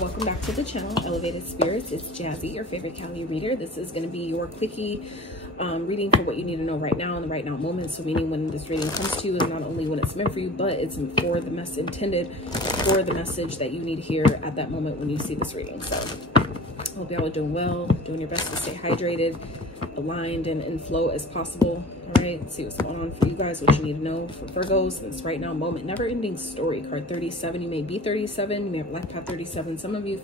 Welcome back to the channel, Elevated Spirits. It's Jazzy, your favorite Cali reader. This is going to be your quickie reading for what you need to know right now in the right now moment. So meaning when this reading comes to you is not only when it's meant for you, but it's for the intended for the message that you need to hear at that moment when you see this reading. So I hope y'all are doing well, doing your best to stay hydrated, aligned, and in flow as possible. All right, let's see what's going on for you guys, what you need to know for Virgos. This right now moment, never ending story. Card 37. You may be 37, you may have life path 37. Some of you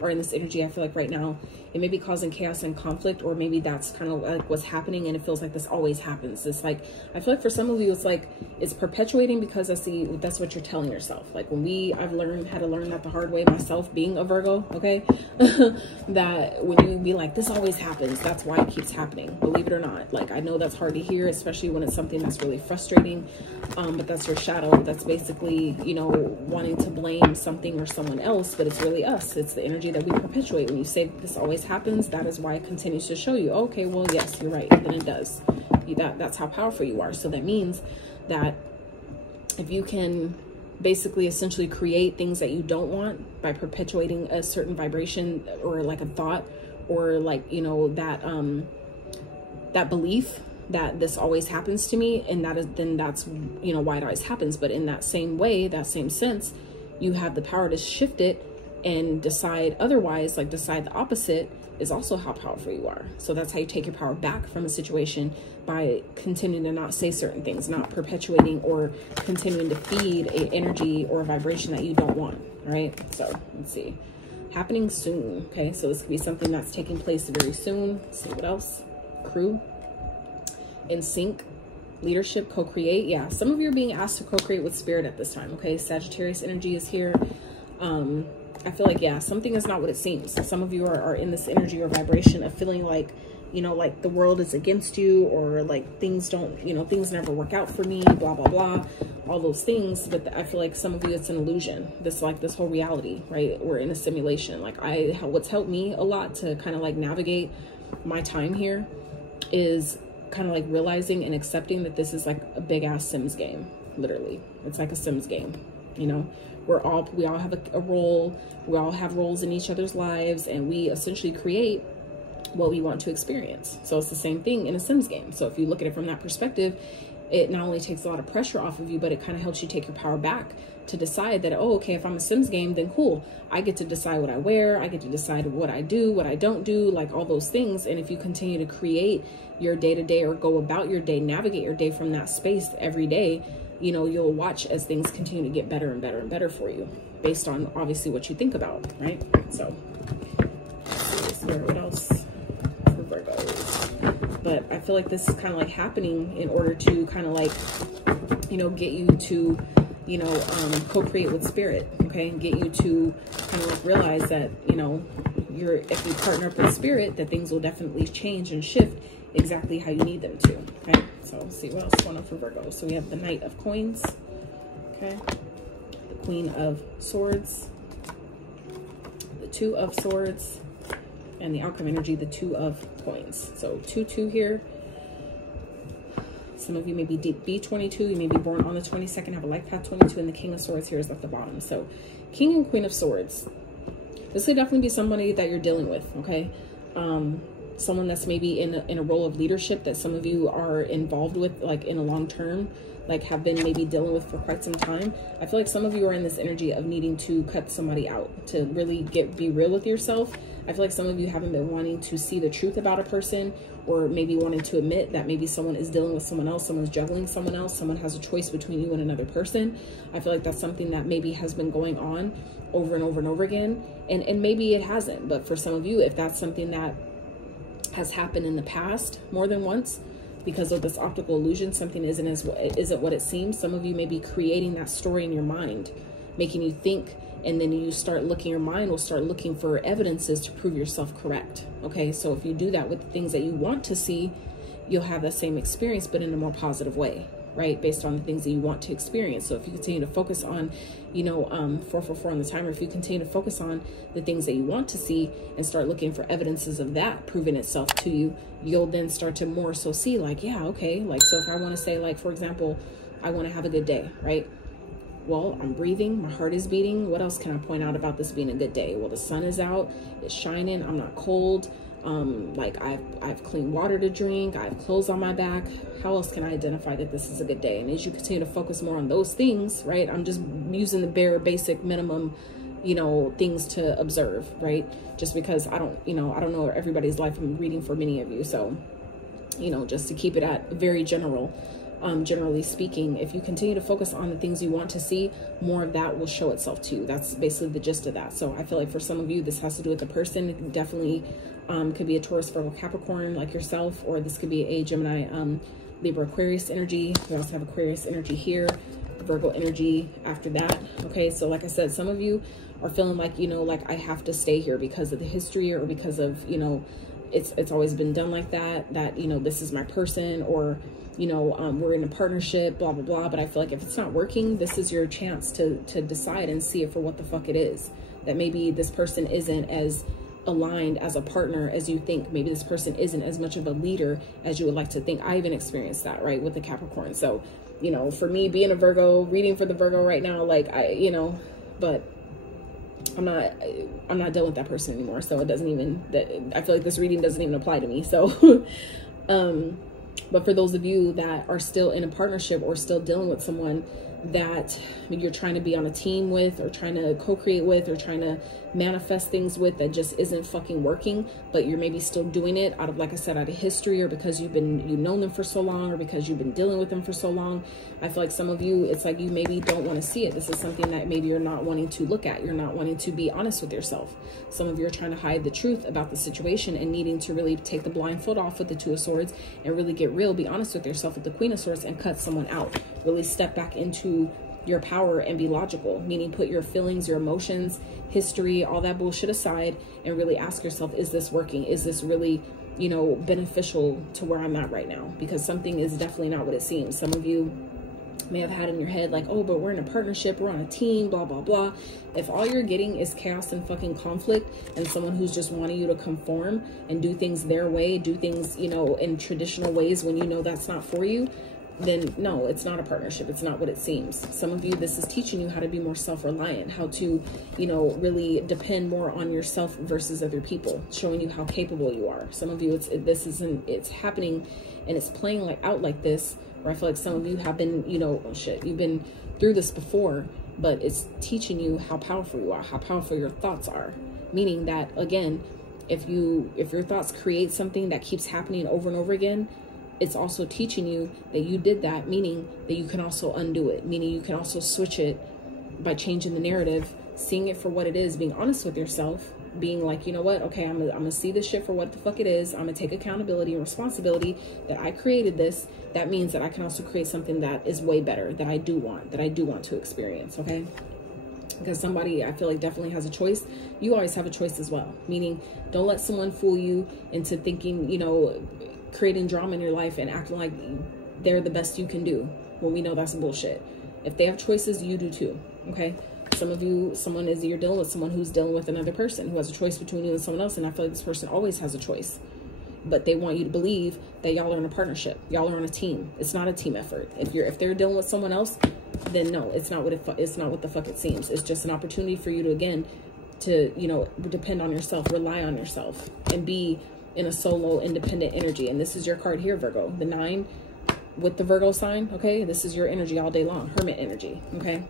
are in this energy. I feel like right now it may be causing chaos and conflict, or maybe that's kind of like what's happening, and it feels like this always happens. It's like, I feel like for some of you it's like it's perpetuating, because I see that's what you're telling yourself. Like when I've had to learn that the hard way myself, being a Virgo, okay? That when you be like, this always happens, that's why it keeps happening. Believe it or not. Like, I know that's hard to hear, especially when it's something that's really frustrating, but that's your shadow. That's basically, you know, wanting to blame something or someone else, but it's really us. It's the energy that we perpetuate. When you say this always happens, that is why it continues to show you, okay, well, yes, you're right, then it does. That's how powerful you are. So that means that if you can basically essentially create things that you don't want by perpetuating a certain vibration, or like a thought, or like, you know, that belief that this always happens to me, and then that's, you know, why it always happens. But in that same way, that same sense, you have the power to shift it and decide otherwise, like decide the opposite, is also how powerful you are. So that's how you take your power back from a situation, by continuing to not say certain things, not perpetuating or continuing to feed a energy or a vibration that you don't want. All right, so let's see, happening soon. Okay, so this could be something that's taking place very soon. Let's see what else. Crew, in sync, leadership, co-create. Yeah, some of you are being asked to co-create with spirit at this time. Okay, Sagittarius energy is here. I feel like, yeah, something is not what it seems. Some of you are in this energy or vibration of feeling like, you know, like the world is against you, or like things don't, you know, things never work out for me, blah, blah, blah, all those things. But I feel like some of you, it's an illusion. This whole reality, right? We're in a simulation. Like what's helped me a lot to kind of like navigate my time here is kind of like realizing and accepting that this is like a big ass Sims game. Literally, it's like a Sims game. You know, we all have a role. We all have roles in each other's lives, and we essentially create what we want to experience. So it's the same thing in a Sims game. So if you look at it from that perspective, it not only takes a lot of pressure off of you, but it kind of helps you take your power back to decide that, oh, okay, if I'm a Sims game, then cool, I get to decide what I wear, I get to decide what I do, what I don't do, like all those things. And if you continue to create your day-to-day, or go about your day, navigate your day from that space every day, you know, you'll watch as things continue to get better and better and better for you, based on obviously what you think about, right? So what else for Virgos? But I feel like this is kind of like happening in order to kind of like, you know, get you to, you know, co-create with spirit, okay? And get you to kind of like realize that, you know, if you partner up with spirit, that things will definitely change and shift exactly how you need them to. Okay, so let's see what else is going on for Virgo. So we have the Knight of Coins, okay, the Queen of Swords, the Two of Swords, and the outcome energy, the Two of Coins. So 2-2 here. Some of you may be B22, you may be born on the 22nd, have a life path 22, and the King of Swords here is at the bottom. So King and Queen of Swords, this could definitely be somebody that you're dealing with, okay? Someone that's maybe in a role of leadership that some of you are involved with, like in a long term, like have been maybe dealing with for quite some time. I feel like some of you are in this energy of needing to cut somebody out, to really be real with yourself. I feel like some of you haven't been wanting to see the truth about a person, or maybe wanting to admit that maybe someone is dealing with someone else, someone's juggling someone else, someone has a choice between you and another person. I feel like that's something that maybe has been going on over and over and over again, and maybe it hasn't. But for some of you, if that's something that has happened in the past more than once, because of this optical illusion, something isn't what it seems. Some of you may be creating that story in your mind, making you think And then you start looking, your mind will start looking for evidences to prove yourself correct. Okay, so if you do that with the things that you want to see, you'll have that same experience, but in a more positive way, right? Based on the things that you want to experience. So if you continue to focus on, you know, 444 on the timer, if you continue to focus on the things that you want to see and start looking for evidences of that proving itself to you, you'll then start to more so see like, yeah, okay. Like, so if I want to say, like, for example, I want to have a good day, right? Well, I'm breathing, my heart is beating. What else can I point out about this being a good day? Well, the sun is out, it's shining, I'm not cold. Like I've clean water to drink, I have clothes on my back. How else can I identify that this is a good day? And as you continue to focus more on those things, right? I'm just using the bare basic minimum, you know, things to observe, right? Just because I don't know everybody's life. I'm reading for many of you. So, you know, just to keep it at very general. Generally speaking, if you continue to focus on the things you want to see, more of that will show itself to you. That's basically the gist of that. So I feel like for some of you, this has to do with the person. It definitely could be a Taurus, Virgo, Capricorn like yourself, or this could be a Gemini, Libra, Aquarius energy. We also have Aquarius energy here, Virgo energy after that. Okay, so like I said, some of you are feeling like, you know, like I have to stay here because of the history, or because of, you know, it's always been done like that, you know, this is my person, or, you know, we're in a partnership, blah, blah, blah. But I feel like if it's not working, this is your chance to decide and see it for what the fuck it is. That maybe this person isn't as aligned as a partner as you think. Maybe this person isn't as much of a leader as you would like to think. I even experienced that, right, with the Capricorn. So, you know, for me being a Virgo, reading for the Virgo right now, like you know, but I'm not dealing with that person anymore. So it doesn't even, I feel like this reading doesn't even apply to me. So, but for those of you that are still in a partnership or still dealing with someone that you're trying to be on a team with, or trying to co-create with, or trying to manifest things with, that just isn't fucking working, but you're maybe still doing it out of, like I said, out of history, or because you've known them for so long, or because you've been dealing with them for so long. I feel like some of you, it's like you maybe don't want to see it. This is something that maybe you're not wanting to look at. You're not wanting to be honest with yourself. Some of you are trying to hide the truth about the situation and needing to really take the blindfold off with the Two of Swords and really get real, be honest with yourself with the Queen of Swords, and cut someone out. Really step back into your power and be logical, meaning put your feelings, your emotions, history, all that bullshit aside, and really ask yourself, is this working? Is this really, you know, beneficial to where I'm at right now? Because something is definitely not what it seems. Some of you may have had in your head like, oh, but we're in a partnership, we're on a team, blah, blah, blah. If all you're getting is chaos and fucking conflict, and someone who's just wanting you to conform and do things their way, do things, you know, in traditional ways when you know that's not for you, then no, it's not a partnership. It's not what it seems. Some of you, this is teaching you how to be more self-reliant, how to, you know, really depend more on yourself versus other people, showing you how capable you are. Some of you, it's happening and it's playing out like this, where I feel like some of you have been, you know, oh shit, you've been through this before, but it's teaching you how powerful you are, how powerful your thoughts are. Meaning that, again, if your thoughts create something that keeps happening over and over again, it's also teaching you that you did that, meaning that you can also undo it, meaning you can also switch it by changing the narrative, seeing it for what it is, being honest with yourself, being like, you know what, okay, I'm gonna see this shit for what the fuck it is. I'm gonna take accountability and responsibility that I created this. That means that I can also create something that is way better, that I do want to experience, okay? Because somebody, I feel like, definitely has a choice. You always have a choice as well, meaning don't let someone fool you into thinking, you know, creating drama in your life and acting like they're the best you can do, when we know that's bullshit. If they have choices, you do too, okay? Some of you, you're dealing with someone who's dealing with another person who has a choice between you and someone else, and I feel like this person always has a choice. But they want you to believe that y'all are in a partnership, y'all are on a team. It's not a team effort. If they're dealing with someone else, then no, it's not what the fuck it seems. It's just an opportunity for you to, again, to, you know, depend on yourself, rely on yourself, and be in a solo independent energy. And this is your card here, Virgo, the 9 with the Virgo sign. Okay, this is your energy all day long, hermit energy. Okay,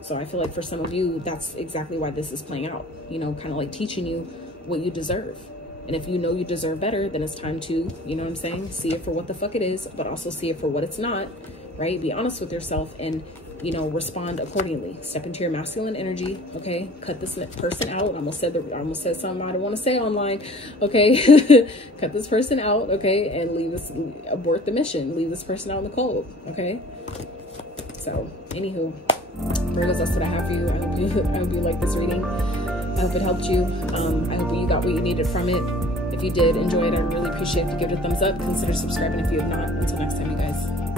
so I feel like for some of you, that's exactly why this is playing out, you know, kind of like teaching you what you deserve. And if you know you deserve better, then it's time to, you know what I'm saying, see it for what the fuck it is, but also see it for what it's not, right? Be honest with yourself and, you know, respond accordingly. Step into your masculine energy, okay? Cut this person out. I almost said something I don't want to say online, okay? Cut this person out, okay? And abort the mission. Leave this person out in the cold, okay? So, anywho, Virgos, that's what I have for you. I hope you like this reading. I hope it helped you. I hope you got what you needed from it. If you did enjoy it, I really appreciate if you give it a thumbs up. Consider subscribing if you have not. Until next time, you guys.